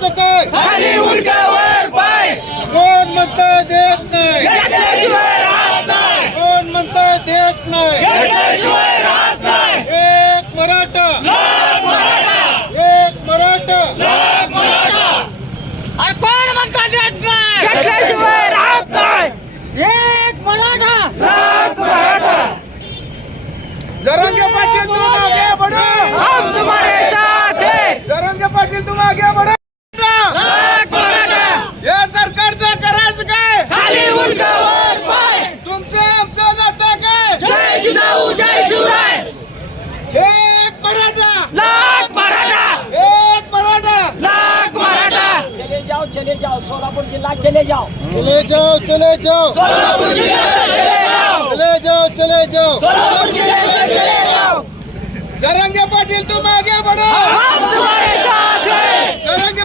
करायचं काय? खाली उलट्यावर पाय. कोण म्हणतं देत नाही? घेतल्याशिवाय राहत नाही. कोण म्हणतं देत नाही? घेतल्याशिवाय राहत नाही. एक मराठा. लाख मराठा. एक मराठा. लाख मराठा. अरे कोण म्हणता देत नाही? घेतल्याशिवाय राहत नाही. एक मराठा. लाख मराठा. जरंगे पाटील तुम आगे बढ़ो हम तुम्हारे साथ हैं जरंगे पाटील तुम आगे बढ़ो लाख मराठा या सरकारचं करायचं काय खाली उलट्यावर पाय तुमचं आमचं नातं काय जय जिजाऊ जय शिवराय एक मराठा लाख मराठा एक मराठा लाख मराठा चले जाओ सोलापुर जिला चले जाओ। चले जाओ चले जाओ। सोलापुर जिले चले जाओ। चले जाओ चले जाओ। सोलापुर जिले से चले जाओ। जरंगे पाटील तुम